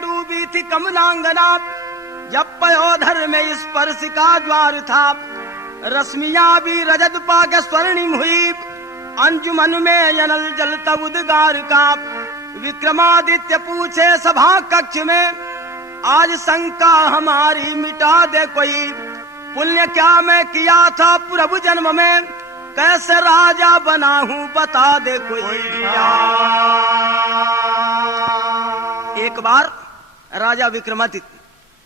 डूबी थी कमलांगना, जब पयोधर में स्पर्श का द्वार था। रश्मियां भी रजत पाके स्वर्णिम हुई, अंजुमन में यनल जल तब उद्गार का। विक्रमादित्य पूछे सभा कक्ष में, आज शंका हमारी मिटा दे कोई। पुण्य क्या मैं किया था प्रभु जन्म में, कैसे राजा बना हूँ बता दे कोई। एक बार राजा विक्रमादित्य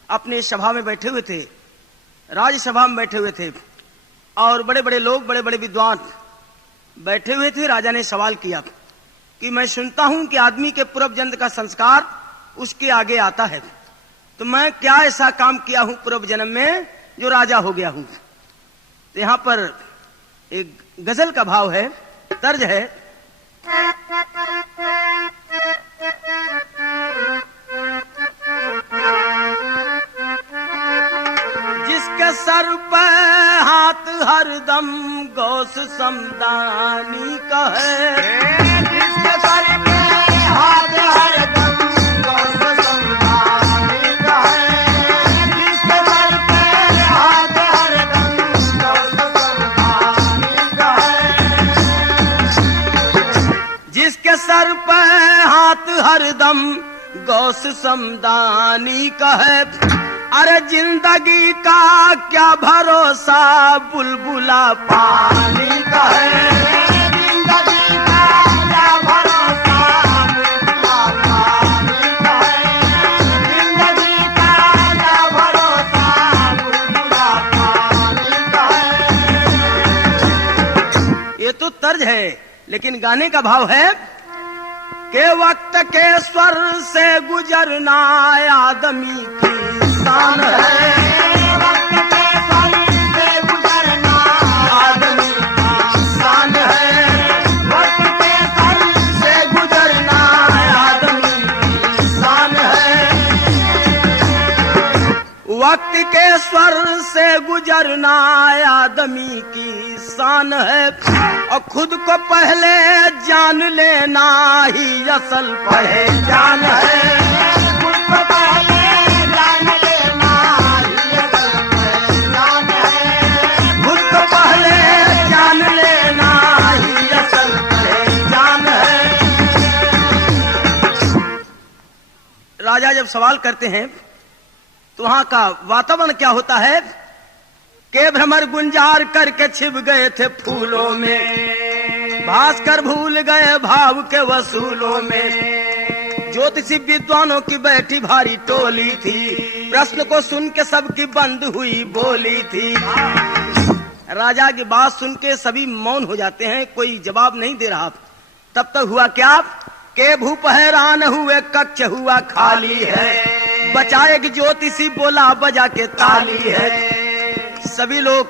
अपने सभा में बैठे हुए थे, राज्यसभा में बैठे हुए थे, और बड़े बड़े लोग, बड़े बड़े विद्वान बैठे हुए थे। राजा ने सवाल किया कि मैं सुनता हूं कि आदमी के पूर्व जन्म का संस्कार उसके आगे आता है, तो मैं क्या ऐसा काम किया हूं पूर्व जन्म में जो राजा हो गया हूं। तो यहां पर एक गजल का भाव है, तर्ज है। जिसके सर पे हाथ हरदम गौस समदानी का है, जिसके सर पे हाथ हरदम गौस समदानी का है, जिसके सर पे हाथ हरदम गौस समदानी का है, जिसके सर पे हाथ हरदम गौस समदानी का है। अरे जिंदगी का क्या भरोसा बुलबुला पानी का है, जिंदगी का क्या भरोसा बुलबुला पानी का है, जिंदगी का क्या भरोसा बुलबुला पानी का है। ये तो तर्ज है, लेकिन गाने का भाव है के वक्त के स्वर से गुजरना आदमी की शान है, वक्त के स्वर से गुजरना आदमी की शान है, वक्त के स्वर से गुजरना आदमी की शान है, वक्त के स्वर से गुजरना आदमी की शान है। और खुद को पहले जान लेना ही असल पहचान है, खुद को पहले जान लेना ही असल पहचान है, खुद को पहले जान लेना ही असल पहचान है। राजा जब सवाल करते हैं तो वहां का वातावरण क्या होता है के भ्रमर गुंजार करके छिप गए थे फूलों में, भास्कर भूल गए भाव के वसूलों में। ज्योतिषी विद्वानों की बैठी भारी टोली थी, प्रश्न को सुन के सबकी बंद हुई बोली थी। राजा की बात सुन के सभी मौन हो जाते हैं, कोई जवाब नहीं दे रहा। तब तक हुआ क्या के भूप हैरान हुए, कक्ष हुआ खाली है, बचाए कि ज्योतिषी बोला बजा के ताली है। सभी लोग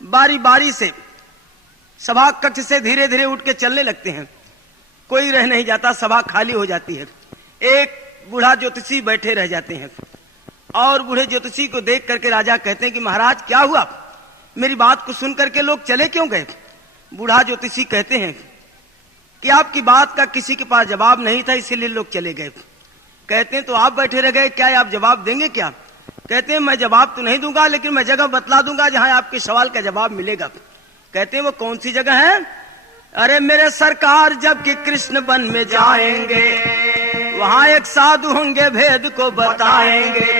बारी बारी से सभा कक्ष से धीरे धीरे उठ के चलने लगते हैं, कोई रह नहीं जाता, सभा खाली हो जाती है। एक बूढ़ा ज्योतिषी बैठे रह जाते हैं, और बूढ़े ज्योतिषी को देख करके राजा कहते हैं कि महाराज क्या हुआ, मेरी बात को सुन करके लोग चले क्यों गए। बूढ़ा ज्योतिषी कहते हैं कि आपकी बात का किसी के पास जवाब नहीं था, इसीलिए लोग चले गए। कहते हैं तो आप बैठे रह गए, क्या आप जवाब देंगे क्या। कहते हैं मैं जवाब तो नहीं दूंगा, लेकिन मैं जगह बतला दूंगा जहां आपके सवाल का जवाब मिलेगा। कहते हैं वो कौन सी जगह है। अरे मेरे सरकार जबकि कृष्ण वन में जाएंगे, वहां एक साधु होंगे भेद को बताएंगे।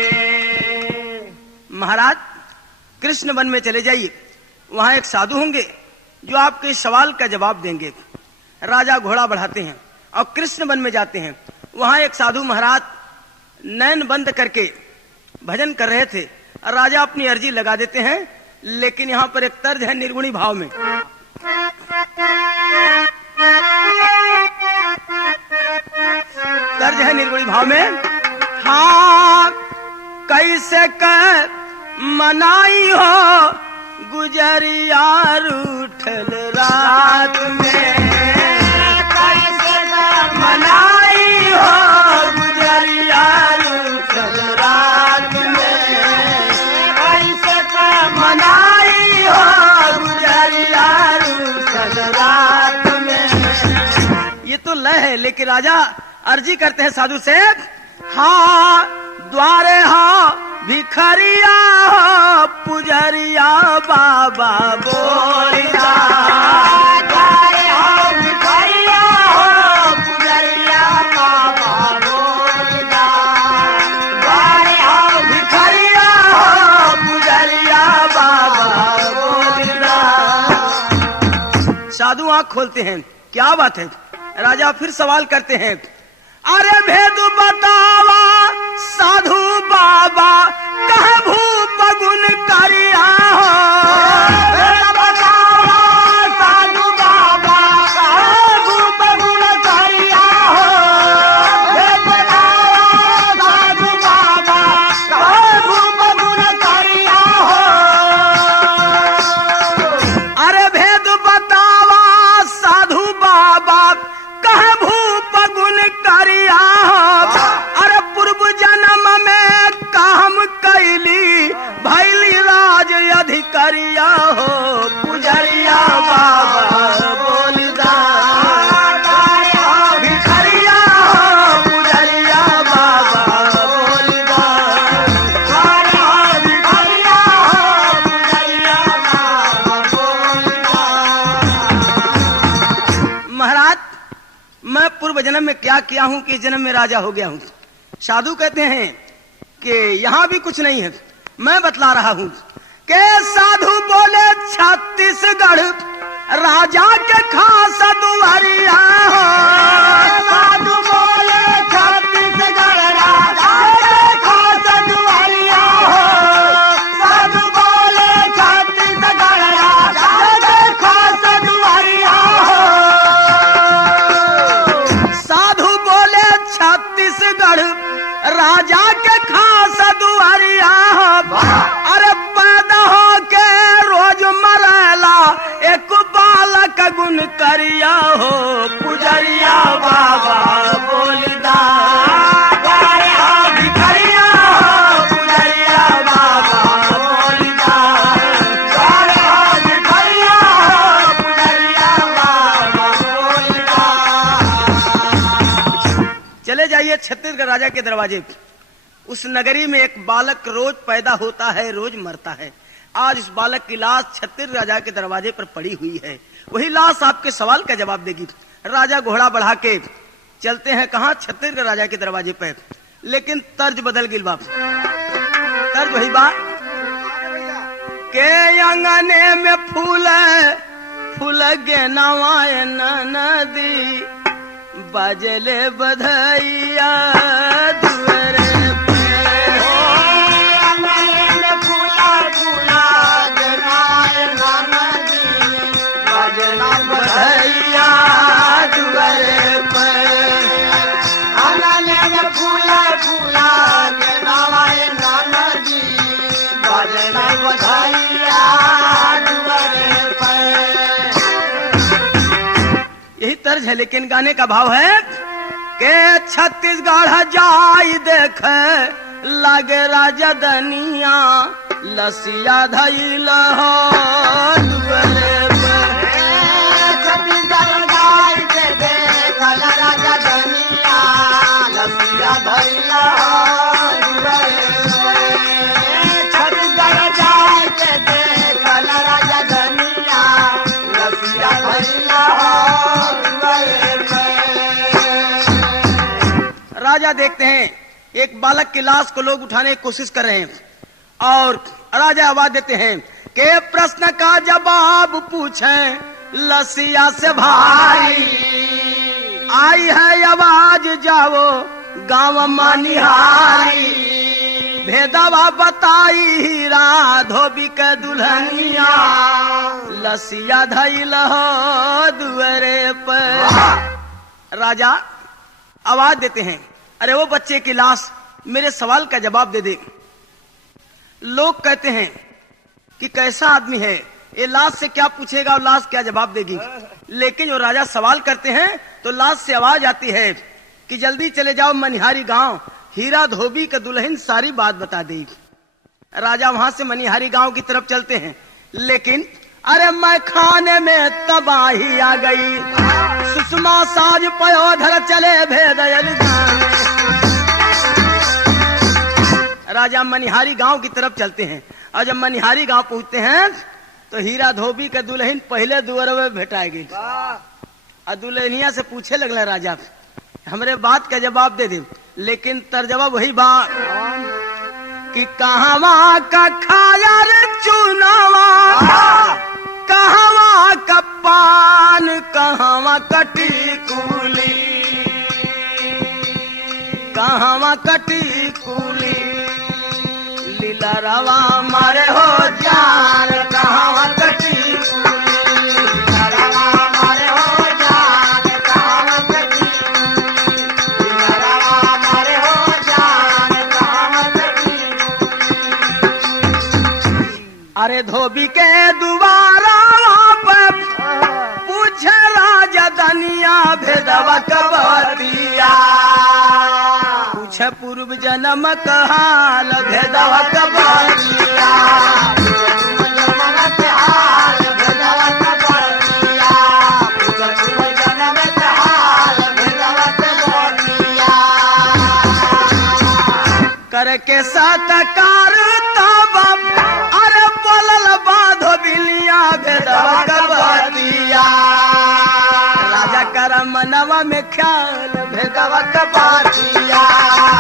महाराज कृष्ण वन में चले जाइए, वहां एक साधु होंगे जो आपके सवाल का जवाब देंगे। राजा घोड़ा बढ़ाते हैं और कृष्ण वन में जाते हैं। वहां एक साधु महाराज नैन बंद करके भजन कर रहे थे। राजा अपनी अर्जी लगा देते हैं, लेकिन यहाँ पर एक तर्ज है निर्गुणी भाव में। तर्ज है निर्गुणी भाव में। हाँ कैसे कर मनाई हो गुजरिया रूठल रात में, कैसे कर मनाई हो गुजरिया रूठल रात में, कैसे कर मनाई हो गुजरिया रूठल रात में। ये तो लय है, लेकिन राजा अर्जी करते हैं साधु से। हाँ द्वारे हो भिखरिया हो पुजरिया बाबा बोलिदा द्वारे हो भिखरिया हो पुजरिया बाबा बोलिदा द्वारे हो भिखरिया हो पुजरिया बाबा बोलिदा। साधु आंख खोलते हैं, क्या बात है? राजा फिर सवाल करते हैं, अरे भेद बतावा साधु बाबा कह भूप गुण करिया हो भेद बतावा साधु बाबा कह भूप गुण करिया हो भेद बतावा साधु बाबा कह भूप गुण करिया हो। अरे भेद बतावा साधु बाबा कह भूप गुण करिया हो अरे पूर्व जन्म में काम कैली भैली राज अधिकारिया हो पुजरिया बाबा बोलिदा भिखरिया हो पुजरिया बाबा बोलिदा भिखरिया हो पुजरिया बाबा बोलिदा। महाराज, मैं पूर्व जन्म में क्या किया हूं कि इस जन्म में राजा हो गया हूं? साधु कहते हैं कि यहां भी कुछ नहीं है, मैं बतला रहा हूं कि साधु बोले छत्तीसगढ़ राजा के खास दुआरिया हो साधु बोले छत्तीसगढ़ राजा के खास दुआरिया हो साधु बोले छत्तीसगढ़ राजा के खास दुआरिया हो साधु बोले छत्तीसगढ़ राजा के खास दुआरिया अरे पैदा हो के रोज मरेला एक बालक गुण करिया हो पुजरिया बाबा बोलिदा भिखरिया हो पुजरिया बाबा बोलिदा भिखरिया हो पुजरिया बाबा बोलिदा। चले जाइए छत्तीसगढ़ राजा के दरवाजे। उस नगरी में एक बालक रोज पैदा होता है, रोज मरता है। आज उस बालक की लाश छत्तीसगढ़ राजा के दरवाजे पर पड़ी हुई है। वही लाश आपके सवाल का जवाब देगी। राजा घोड़ा बढ़ा के चलते हैं कहां? छत्तीसगढ़ राजा के दरवाजे पर। लेकिन तर्ज बदल गई बाप। तर्ज वही बात के अंगने में फूल फूल गे नवाए नदी बजले बधैया दुआरे बधैया दुआरे फूला फूला नवाए नदी बजला बधैया दुआरे यही तर्ज है, लेकिन गाने का भाव है के छत्तीसगढ़ जाई देख लागे राजा दनिया लसिया धैल हो दुआरे छत्तीसगढ़ जाई के देख राजा दनिया लसिया धैल हो दुआरे छत्तीसगढ़ जाई के देख राजा दनिया लसिया धैल हो दुआरे। राजा देखते हैं एक बालक की लाश को लोग उठाने की कोशिश कर रहे हैं और राजा आवाज देते हैं कि प्रश्न का जवाब पूछे लसिया से भाई आई है आवाज जाओ गांव मनिहारी भेदवा बताई हीरा धोबी के दुल्हनिया लसिया धैल हो दुआरे पर। राजा आवाज देते हैं अरे वो बच्चे की लाश मेरे सवाल का जवाब दे दे। लोग कहते हैं कि कैसा आदमी है ये, लाश से क्या पूछेगा और लाश क्या जवाब देगी। लेकिन जो राजा सवाल करते हैं तो लाश से आवाज आती है कि जल्दी चले जाओ मनिहारी गांव, हीरा धोबी का दुल्हन सारी बात बता देगी। राजा वहां से मनिहारी गांव की तरफ चलते हैं, लेकिन अरे मैं खाने में तबाही आ गई, सुषमा साज पयोधर चले भेदयल राजा मनिहारी गांव की तरफ चलते हैं। और जब मनिहारी गांव पहुंचते हैं तो हीरा धोबी के दुल्हन पहले दुआर में भेटाई गई। और दुल्हनिया से पूछे लगला राजा, हमरे बात का जवाब दे दे, लेकिन तर्जवा वही बात कि कहवा का खाया रे चुनावा, कहवा का पान, कहवा कटी कूली, कहवा कटी कूली, लीला रवा मारे हो जान, कहवा कटी कूली, लीला रवा मारे हो जान, कहवा कटी कूली, लीला रवा मारे हो जान, कहवा कटी कूली। अरे धोबी के दुबारा पूछे राजा दनिया भेदवा कबतिया, पूछे पूर्व जन्म कहाल भेदवा कबतिया, पूर्व जन्म कहाल भेदवा कबतिया, पूर्व जन्म कहाल भेदवा कबतिया। करके सत्कार तब अरे बोलल बाधो बिलिया भेदवा कबतिया, राजा कर मनवा में ख्याल भेदवा कबतिया,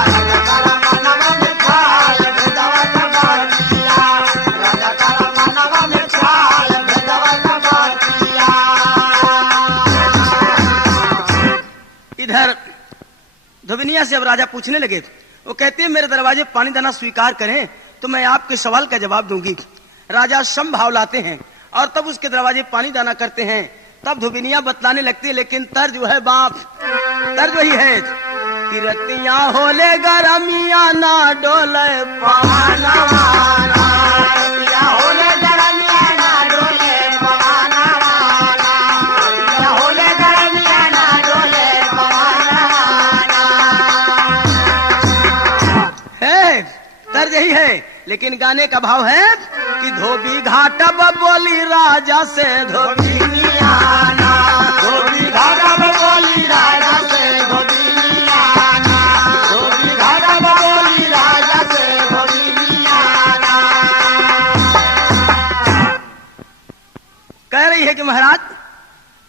राजा कर मनवा में ख्याल भेदवा कबतिया, राजा कर मनवा में ख्याल भेदवा कबतिया। इधर धोबिनिया से अब राजा पूछने लगे, वो कहते हैं मेरे दरवाजे पानी दाना स्वीकार करें तो मैं आपके सवाल का जवाब दूंगी। राजा संभाव लाते हैं और तब उसके दरवाजे पानी दाना करते हैं। तब धोबिनिया बतलाने लगती है, लेकिन तर्ज जो है बाप, तर्ज वही है कि रतिया होले गरमिया ना डोले पाना, रतिया होले गरमिया ना डोले पाना, रतिया होले गरमिया ना डोले पाना। है तर्ज यही है, लेकिन गाने का भाव है कि धोबी घाटब बोली राजा से धोबिनियाना, धोबी घाटब बोली राजा से धोबिनियाना, धोबी घाटब बोली राजा से धोबिनियाना। कह रही है कि महाराज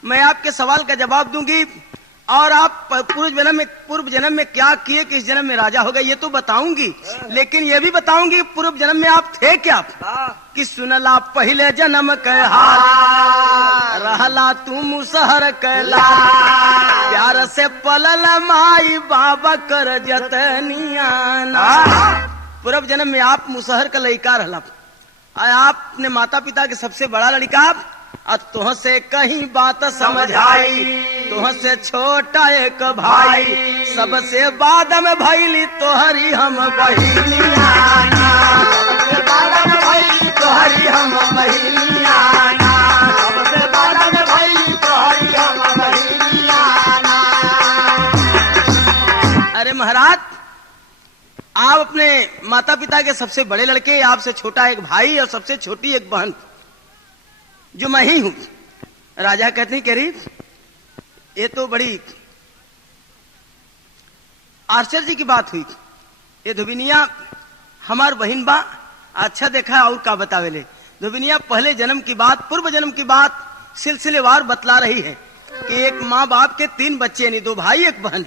मैं आपके सवाल का जवाब दूंगी और आप पूर्व जन्म में क्या किए कि इस जन्म में राजा हो गए ये तो बताऊंगी, लेकिन ये भी बताऊंगी पूर्व जन्म में आप थे क्या, कि सुनला पहले जन्म के हाल, रहला तू मुसहर कैला, प्यार से पलल माई बाबा कर जतनियाना। पूर्व जन्म में आप मुसहर का लड़का रहला, आपने माता पिता के सबसे बड़ा लड़का, तुह से कहीं बात समझाई, तुह से छोटा एक भाई, सबसे बाद में भैली तोहरी हम बहिनियाना, सबसे बाद में भैली तोहरी हम बहिनियाना, सबसे बाद में भैली तोहरी हम बहिनियाना। अरे महाराज आप अपने माता पिता के सबसे बड़े लड़के, आपसे छोटा एक भाई और सबसे छोटी एक बहन जो मैं ही हूं। राजा कहते हैं कह ये तो बड़ी आश्चर्य की बात हुई, ये धोबिनिया हमार बहिन बा, अच्छा देखा और का बतावेले। धोबिनिया पहले जन्म की बात, पूर्व जन्म की बात सिलसिलेवार बतला रही है कि एक माँ बाप के 3 बच्चे, नहीं 2 भाई 1 बहन,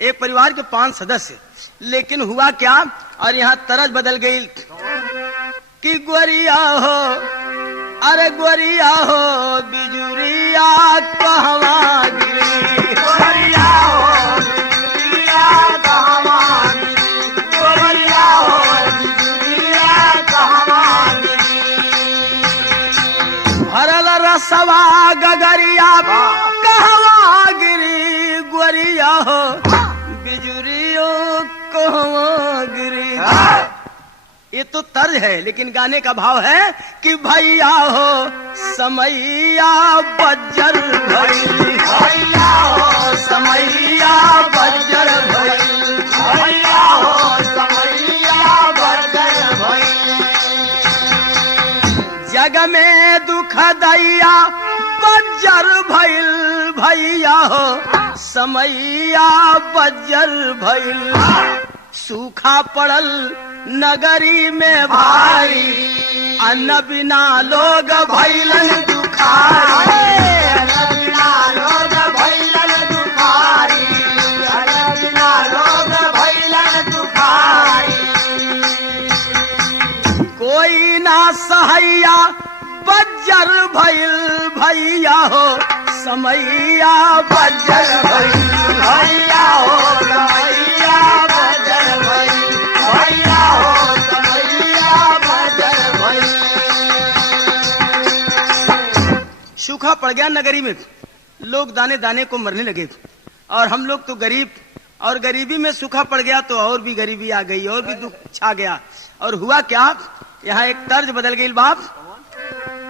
एक परिवार के 5 सदस्य। लेकिन हुआ क्या, और यहाँ तरज बदल गई कि गोरिया हो, अरे गोरिया हो बिजुरिया कहवा गिरी, गोरिया हो बिजुरिया कहवा गिरी, गोरिया हो बिजुरिया कहवा गिरी। भरल रसवा गगरिया कहवा गिरी, गोरिया हो बिजुरियो कहवा गिरी। ये तो तर्ज है, लेकिन गाने का भाव है कि भैया हो समैया बज्जर भइल, भैया हो समैया बज्जर भइल, भैया हो समैया बज्जर भइल। जग में दुख दैया बज्जर भइल, भैया हो समैया बज्जर भइल। सूखा पड़ल नगरी में भारी, अन्न बिना लोग भैलन दुखारी, अन्न बिना लोग भैलन दुखारी, अन्न बिना लोग भैलन दुखारी। कोई ना सहैया बज्जर भइल भैया हो, समैया बज्जर भइल भैया हो समैया बजर भई, भैया हो समैया बजर भई। सूखा पड़ गया नगरी में, लोग दाने दाने को मरने लगे और हम लोग तो गरीब, और गरीबी में सूखा पड़ गया तो और भी गरीबी आ गई और भी दुख छा गया। और हुआ क्या, यहाँ एक तर्ज बदल गई बाप।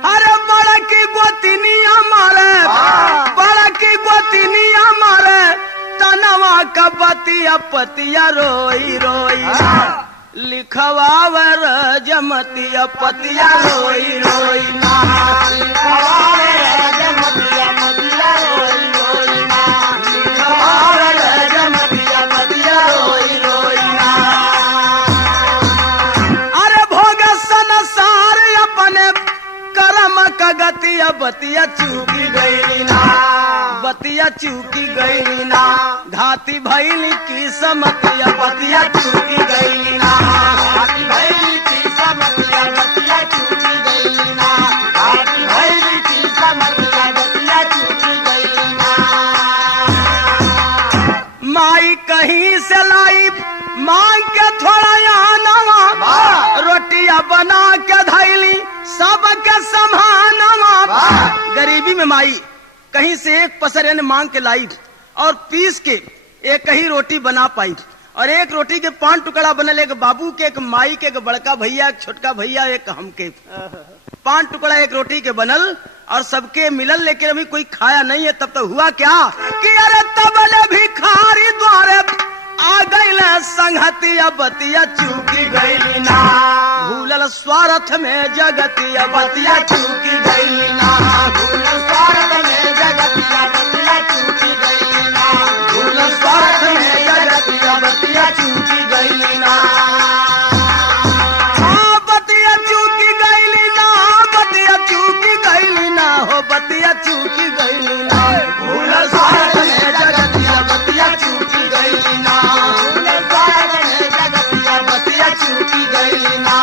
अरे बड़ा की गोतिनिया मारे, बड़ा की गोतिनिया मारे, तनवा का बतिया पतिया रोई रोई, लिखवावर जमतिया पतिया रोई रोई, लिखवावे जमतिया पतिया रोई रोई ना, लिखवावे जमतिया पतिया रोई रोई ना। अरे भोग संसार अपने कर्म का गतिया बतिया चूकी गई ना, बतिया चूकी गई ना, घाती भैली की समतिया बतिया चूकी गई ना, घाटी भैली की समतिया बतिया चूकी गई ना, घाटी भैली की समतिया बतिया चूकी गई ना। माई कहीं से लाई मांग के थोड़ा यहाँ नवा, रोटियां बना के धैली सबके समानवा। गरीबी में माई कहीं से एक पसर मांग के लाई और पीस के एक ही रोटी बना पाई, और एक रोटी के 5 टुकड़ा बनल, एक बाबू के, एक माई के, एक बड़का भैया, एक छोटका भैया, एक हमके। 5 टुकड़ा एक रोटी के बनल और सबके मिलल, लेकिन अभी कोई खाया नहीं है। तब तो हुआ क्या कि अरे तबले भिखारी द्वारे आ गईल संगतिया बतिया चूकी गई ना, भूलल स्वार्थ में जगतिया बतिया चूकी गई ना, भूलल स्वार्थ में जगतिया बतिया चूकी गई ना, भूलल स्वार्थ में जगतिया बतिया चूकी गई ना, बतिया चूकी गई ना, बतिया चूकी गई ना, हो बतिया चूकी गई ना, भूलल स्वार्थ में जगतिया बतिया चूकी गई ना, भूलल स्वार्थ में जगतिया बतिया चूकी गई ना।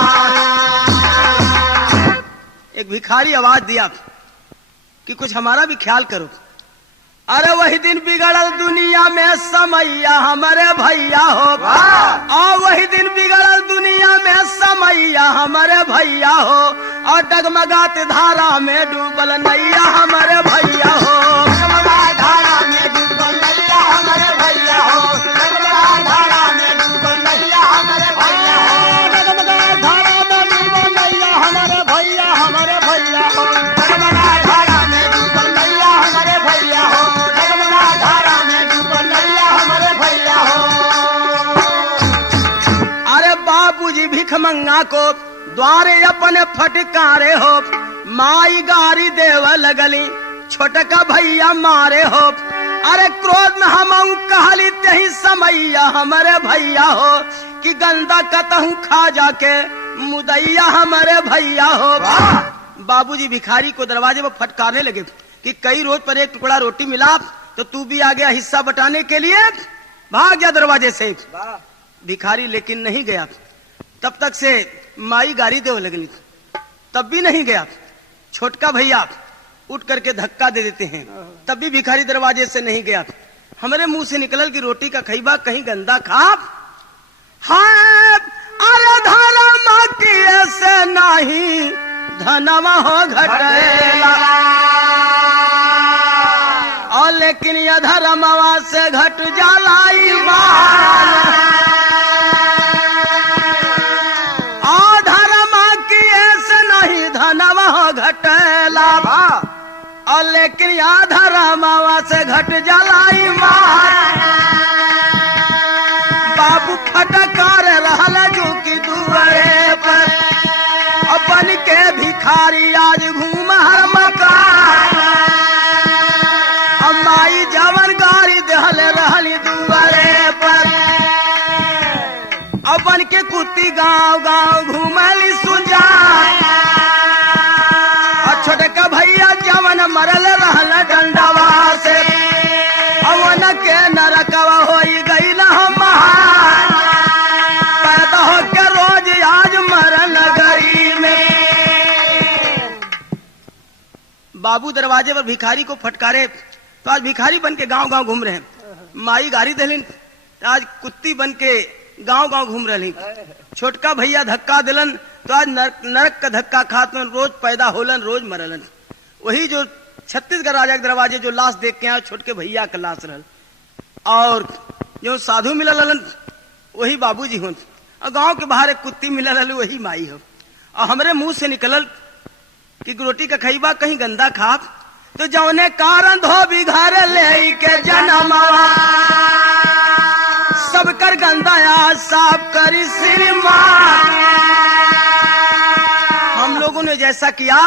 एक भिखारी आवाज दिया कि कुछ हमारा भी ख्याल करो। अरे वही दिन बिगड़ल दुनिया में समैया हमारे भैया हो, और वही दिन बिगड़ल दुनिया में समैया हमारे भैया हो, और डगमगात धारा में डूबल नैया हमारे भैया हो, धारा में डूबल नैया हमारे भैया हो, धारा में डूबल नैया हमारे भैया हो, धारा में डूबल नैया हमारे भैया, हमारे भैया हो, धारा में डूबल नैया हमारे भैया हो, धारा में डूबल नैया हमारे भैया हो। अरे बाबूजी भिख मंगा को द्वारे अपने फटकारे हो, माई गारी देव लगली छोटका भैया मारे हो, अरे क्रोध में हम कहली तही समैया हमारे भैया हो, कि गंदा कतहू खा जाके मुदैया हमारे भैया हो। बाबूजी भिखारी को दरवाजे पर फटकारने लगे कि कई रोज पर एक टुकड़ा रोटी मिला तो तू भी आ गया हिस्सा बटाने के लिए, भाग गया दरवाजे से। भिखारी लेकिन नहीं गया। तब तक से माई गारी देव लगली, तब भी नहीं गया। छोटका भैया उठ करके धक्का दे देते हैं, तब भी भिखारी दरवाजे से नहीं गया। हमारे मुंह से निकलल की रोटी का खैबा कहीं गंदा खा। हाँ, अरे धर्म किए से नहीं धनवा हो घटेला, और लेकिन यह धर्मवा से घट जाला ईमान, और धर्म किए से नहीं धनवा हो घटेला, और लेकिन यह धर्मवा से घट जाला ईमान। बाबू फटकार रहल जो की दुआरे पर, अपन के भिखारी आज घूम हर मकान, माई जवन गाड़ी दहल रहली दुआरे पर, अपन बन के कुत्ती गांव गांव घूमली सुजान। और छोटका भैया जवन मरल रहल डंडवा से, अवन के नरकवा होई गई न महान। पैदा होके रोज आज मरन नगरी में। बाबू दरवाजे पर भिखारी को फटकारे तो आज भिखारी बन के गांव गांव घूम रहे हैं। माई गाड़ी दिलिन आज कुत्ती बन के गांव गांव घूम रही। छोटका भैया धक्का दिलन तो आज नरक का धक्का खात में रोज पैदा होलन रोज मरलन। वही जो छत्तीसगढ़ राजा के दरवाजे जो लाश देख के आए छोटके भैया का लाश रहल। और जो साधु मिलल वही बाबूजी हो। और गांव के बाहर एक कुत्ती मिलल वही माई हो। और हमरे मुंह से निकलल कि रोटी का खईबा कहीं गंदा खाप तो जौने कारण धोबी घर ले के जनमवा। सब कर गंदा आज साफ करी श्रीमान। हम लोगों ने जैसा किया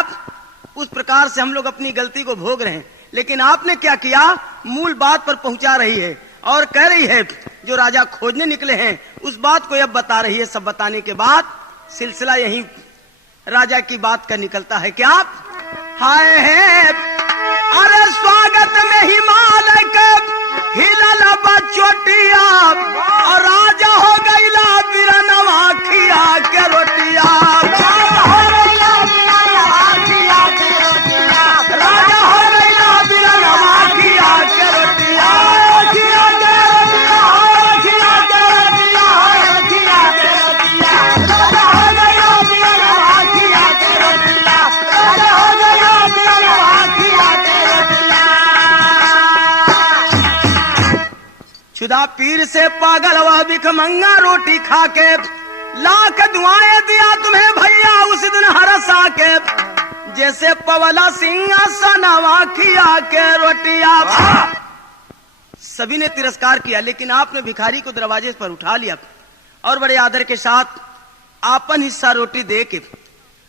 उस प्रकार से हम लोग अपनी गलती को भोग रहे हैं। लेकिन आपने क्या किया मूल बात पर पहुंचा रही है और कह रही है जो राजा खोजने निकले हैं उस बात को अब बता रही है। सब बताने के बाद सिलसिला यही राजा की बात का निकलता है। क्या हाय है अरे स्वागत में हिमालय के हिलल बचोटिया और राजा हो गईला बिरनवा खिया के रोटिया। राजा हो गईला बिरनवा खिया के रोटिया। खुदा पीर से पागल हुआ भिखमंगा रोटी खा के लाख दुआएं दिया तुम्हें भैया उस दिन हरसा के जैसे पवला सिंहासनवा खिया के रोटिया। सभी ने तिरस्कार किया लेकिन आपने भिखारी को दरवाजे पर उठा लिया और बड़े आदर के साथ आपन हिस्सा रोटी दे के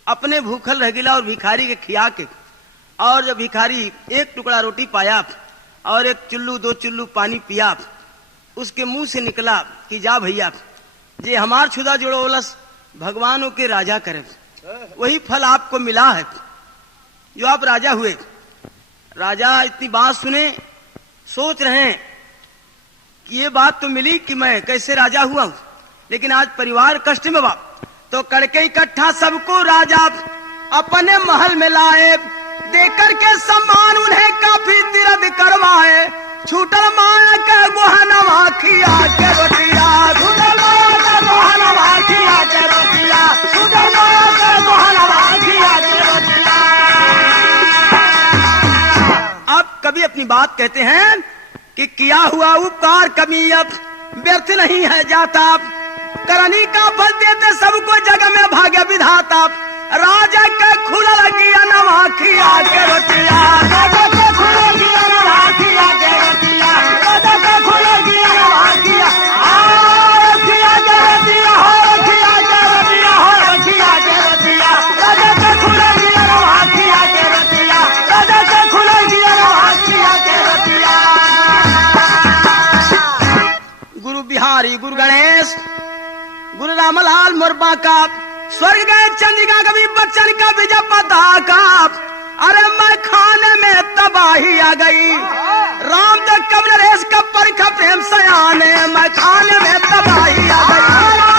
अपने भूखल रह गिला और भिखारी के खिया के। और जब भिखारी एक टुकड़ा रोटी पाया और एक चुल्लू दो चुल्लू पानी पिया उसके मुंह से निकला कि जा भैया जे हमार छुदा जोड़ो ओलस भगवानों के राजा करे वही फल आपको मिला है जो आप राजा हुए। राजा इतनी बात सुने सोच रहे हैं कि ये बात तो मिली कि मैं कैसे राजा हुआ हूं लेकिन आज परिवार कष्ट में बा तो करके इकट्ठा सबको राजा अपने महल में लाए देकर के सम्मान उन्हें काफी तिरद करवाए। छूटल माया के गोहनवा खिया के रोटिया। छूटल माया के गोहनवा खिया के रोटिया। छूटल माया के गोहनवा खिया के रोटिया। अब कभी अपनी बात कहते हैं कि किया हुआ उपकार कभी अब व्यर्थ नहीं है जाता करनी का फल देते सबको जग में भाग्य विधाता। राजा के खुलल गिया नवा खिया के रोटिया। राजा के खुलल गिया नवा खिया के रोटिया। राजा के खुलल गिया नवा खिया खिया के रोटिया हो खिया के रोटिया हो खिया के रोटिया। राजा के खुलल गिया नवा खिया के रोटिया। राजा के खुलल गिया नवा खिया के रोटिया। गुरु बिहारी गुरु गणेश गुरु रामलाल मुर्मा का स्वर्ग गए चंद्रिका कभी बच्चन का विजय पताका। अरे मैं खाने में तबाही आ गई राम देव कब नरेश का परखा प्रेम सयाने मैं खाने में तबाही आ गई।